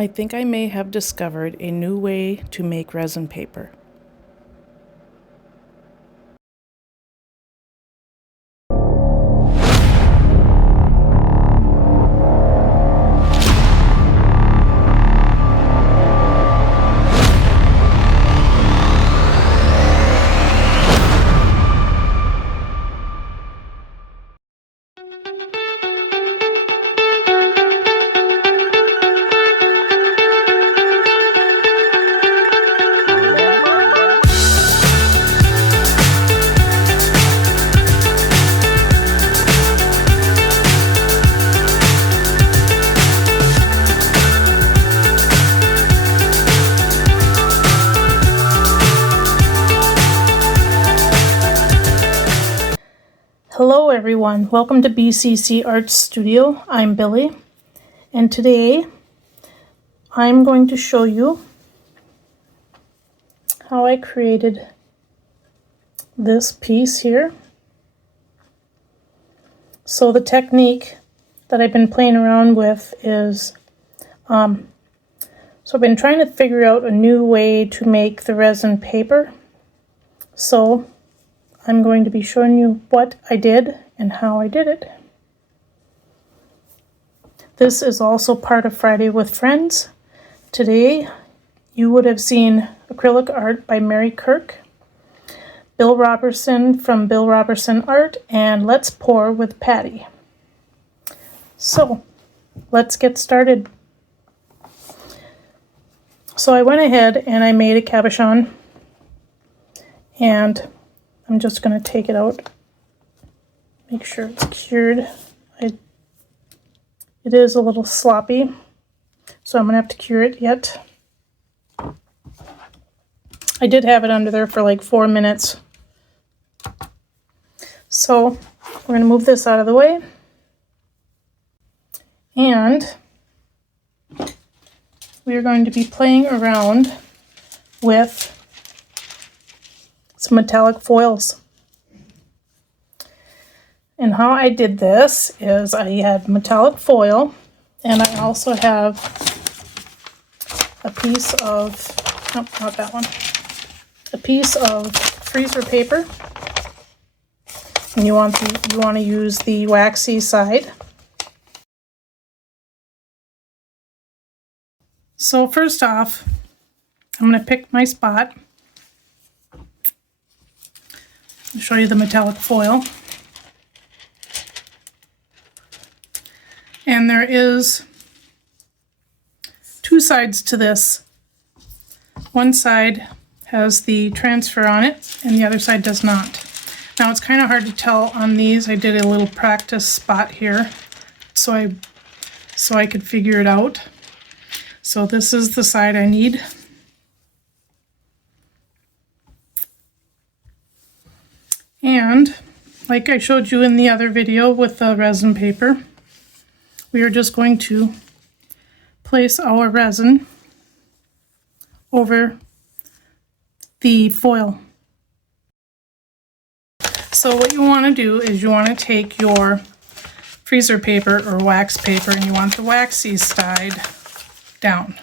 I think I may have discovered a new way to make resin paper. Hello everyone, welcome to BCC Art Studio. I'm Billy, and today I'm going to show you how I created this piece here. So the technique that I've been playing around with is, so I've been trying to figure out a new way to make the resin paper. So I'm going to be showing you what I did and how I did it. This is also part of Friday with Friends. Today you would have seen acrylic art by Mary Kirk, Bill Robertson from Bill Robertson Art, and Let's Pour with Patty. So let's get started. So I went ahead and I made a cabochon, and I'm just going to take it out, make sure it's cured. It is a little sloppy, so I'm going to have to cure it yet. I did have it under there for like 4 minutes. So we're going to move this out of the way. And we are going to be playing around with some metallic foils. And how I did this is I had metallic foil, and I also have a piece of, oh, not that one, a piece of freezer paper. And you want to use the waxy side. So first off, I'm going to pick my spot. I'll show you the metallic foil. And there is two sides to this. One side has the transfer on it, and the other side does not. Now it's kind of hard to tell on these. I did a little practice spot here so I could figure it out. So this is the side I need. And like I showed you in the other video with the resin paper, we are just going to place our resin over the foil. So what you want to do is you want to take your freezer paper or wax paper, and you want the waxy side down.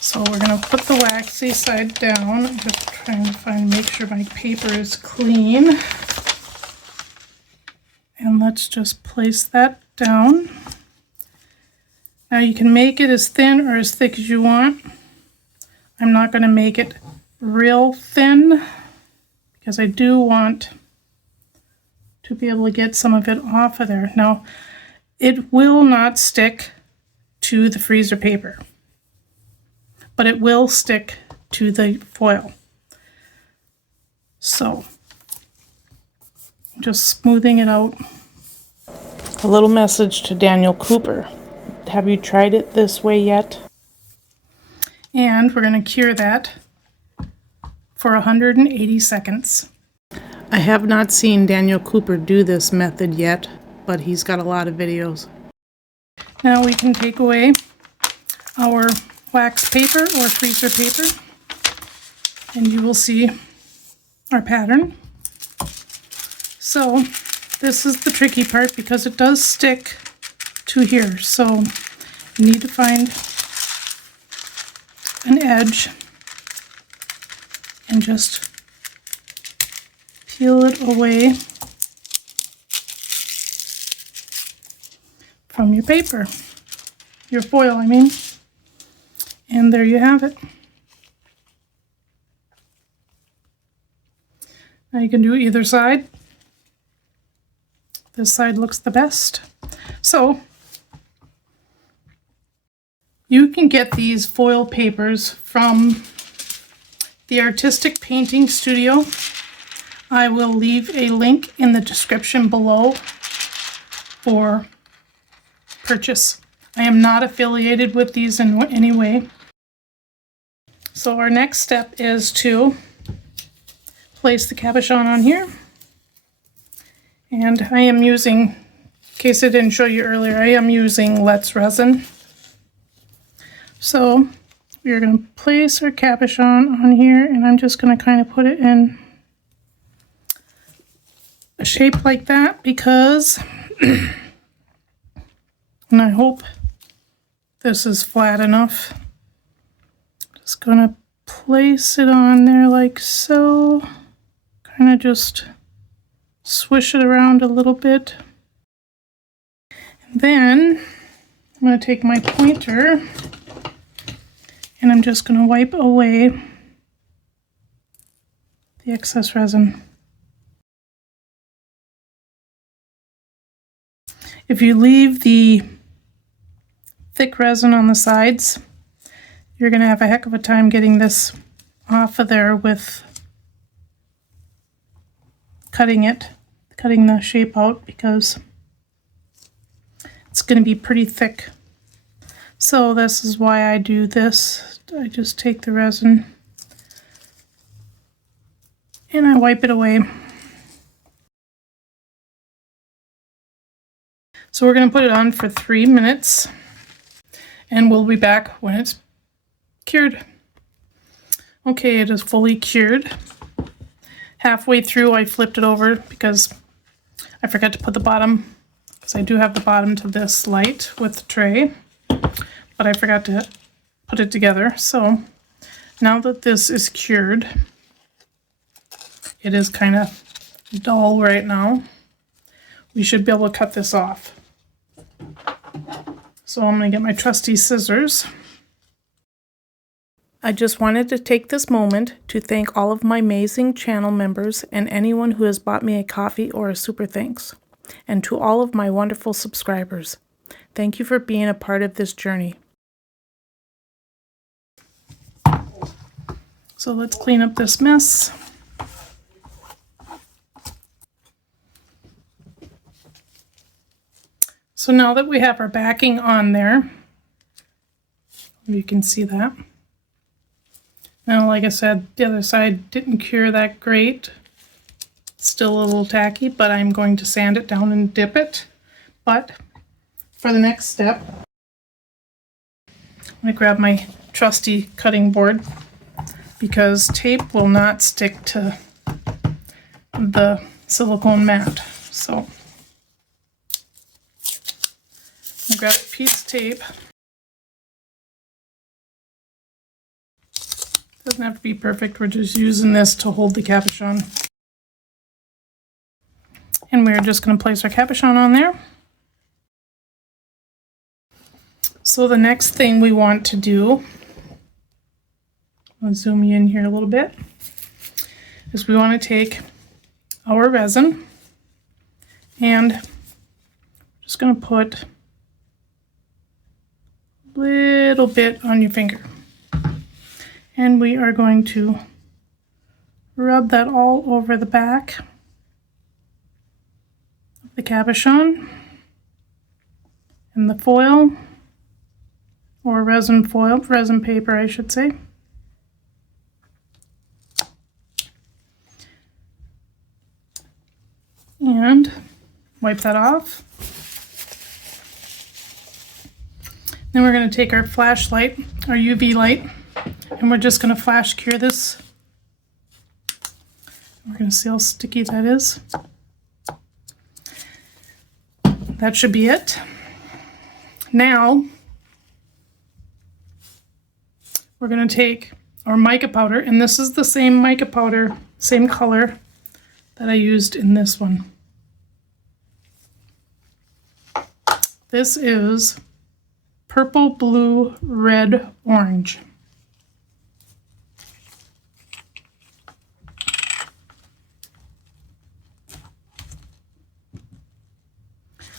So we're going to put the waxy side down. I'm just trying to make sure my paper is clean. And let's just place that down. Now you can make it as thin or as thick as you want. I'm not going to make it real thin because I do want to be able to get some of it off of there. Now, it will not stick to the freezer paper, but it will stick to the foil. So just smoothing it out. A little message to Daniel Cooper. Have you tried it this way yet? And we're going to cure that for 180 seconds. I have not seen Daniel Cooper do this method yet, but he's got a lot of videos. Now we can take away our wax paper or freezer paper, and you will see our pattern. So this is the tricky part because it does stick to here. So You need to find an edge and just peel it away from your paper, your foil, I mean. And there you have it. Now you can do either side. This side looks the best. So you can get these foil papers from the Artistic Painting Studio. I will leave a link in the description below for purchase. I am not affiliated with these in any way. So our next step is to place the cabochon on here. And I am using, in case I didn't show you earlier, I am using Let's Resin. So we are going to place our cabochon on here, and I'm just going to kind of put it in a shape like that because, and I hope this is flat enough. Just going to place it on there like so, kind of just swish it around a little bit. And then I'm going to take my pointer and I'm just going to wipe away the excess resin. If you leave the thick resin on the sides, you're going to have a heck of a time getting this off of there with cutting the shape out, because it's going to be pretty thick. So this is why I do this. I just take the resin and I wipe it away. So we're going to put it on for 3 minutes and we'll be back when it's cured. Okay, it is fully cured. Halfway through I flipped it over because I forgot to put the bottom, because I do have the bottom to this light with the tray, but I forgot to put it together. So now that this is cured, it is kind of dull right now. We should be able to cut this off. So I'm going to get my trusty scissors. I just wanted to take this moment to thank all of my amazing channel members and anyone who has bought me a coffee or a super thanks. And to all of my wonderful subscribers, thank you for being a part of this journey. So let's clean up this mess. So now that we have our backing on there, you can see that. Now, like I said, the other side didn't cure that great. Still a little tacky, but I'm going to sand it down and dip it. But for the next step, I'm going to grab my trusty cutting board, because tape will not stick to the silicone mat. So I grab a piece of tape. Doesn't have to be perfect, we're just using this to hold the cabochon. And we're just going to place our cabochon on there. So the next thing we want to do, I'll zoom you in here a little bit, is we want to take our resin and just going to put a little bit on your finger. And we are going to rub that all over the back of the cabochon and the foil, or resin foil, resin paper I should say. And wipe that off. Then we're going to take our flashlight, our UV light, and we're just going to flash cure this. We're going to see how sticky that is. That should be it. Now we're going to take our mica powder, and this is the same mica powder, same color that I used in this one. This is purple, blue, red, orange.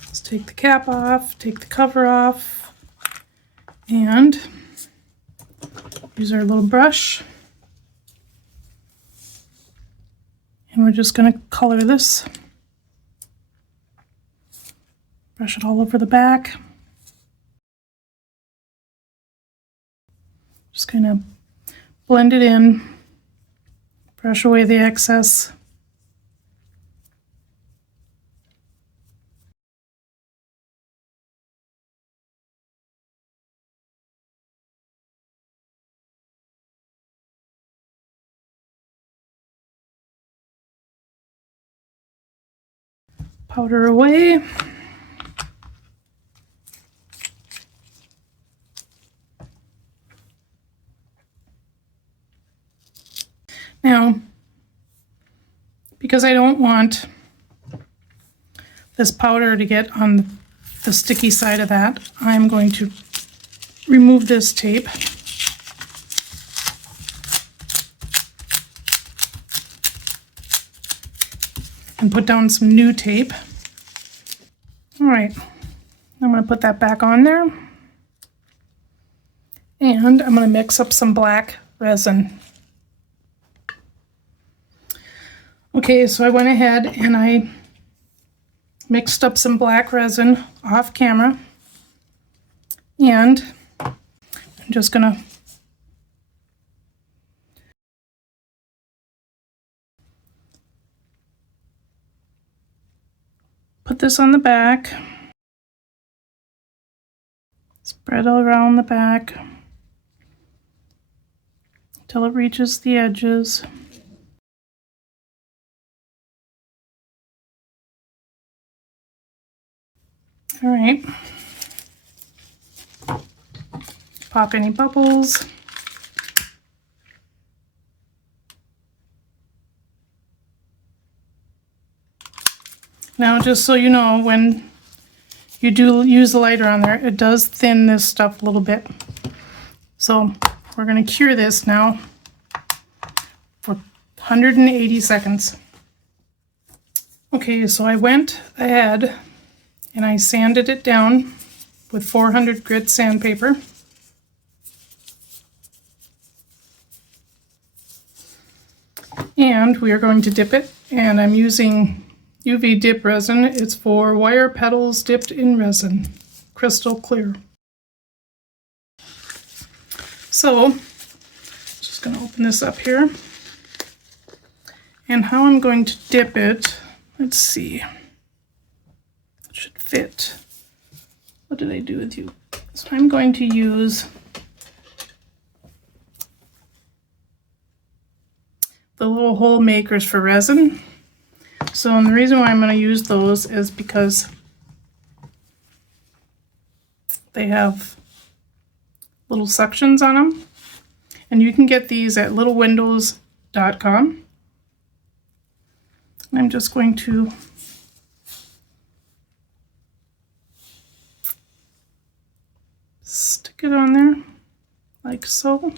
Let's take the cap off, take the cover off, and use our little brush. And we're just going to color this. Brush it all over the back. Just kind of blend it in, brush away the excess. Powder away. Now, because I don't want this powder to get on the sticky side of that, I'm going to remove this tape. And put down some new tape. All right, I'm going to put that back on there. And I'm going to mix up some black resin. Okay, so I went ahead and I mixed up some black resin off camera. And I'm just going to put this on the back, spread all around the back until it reaches the edges. All right, pop any bubbles. Now, just so you know, when you do use the lighter on there, it does thin this stuff a little bit. So we're going to cure this now for 180 seconds. Okay, so I went ahead and I sanded it down with 400 grit sandpaper. And we are going to dip it, and I'm using UV dip resin. It's for wire petals dipped in resin, crystal clear. So, just going to open this up here. And how I'm going to dip it, let's see. It should fit. What did I do with you? So I'm going to use the little hole makers for resin. So, and the reason why I'm going to use those is because they have little suctions on them. And you can get these at littlewindows.com. And I'm just going to stick it on there like so.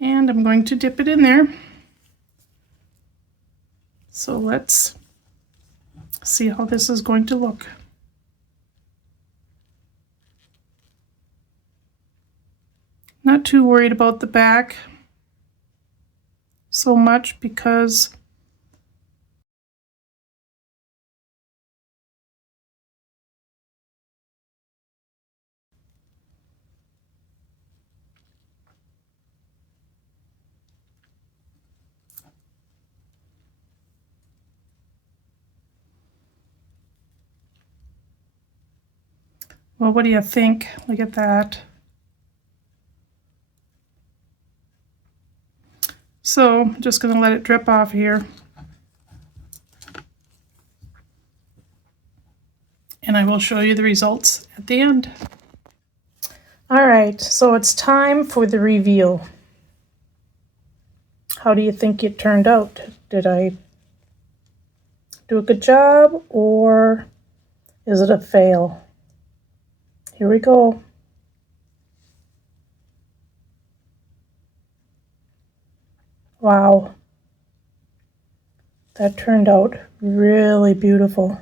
And I'm going to dip it in there. So let's see how this is going to look. Not too worried about the back so much because well, what do you think? Look at that. So I'm just going to let it drip off here. And I will show you the results at the end. All right, so it's time for the reveal. How do you think it turned out? Did I do a good job, or is it a fail? Here we go. Wow, that turned out really beautiful.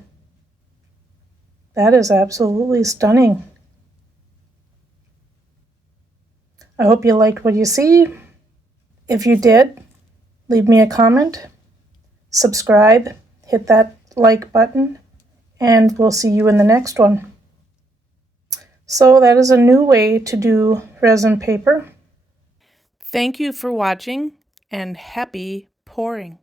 That is absolutely stunning. I hope you liked what you see. If you did, leave me a comment, subscribe, hit that like button, and we'll see you in the next one. So that is a new way to do resin paper. Thank you for watching, and happy pouring.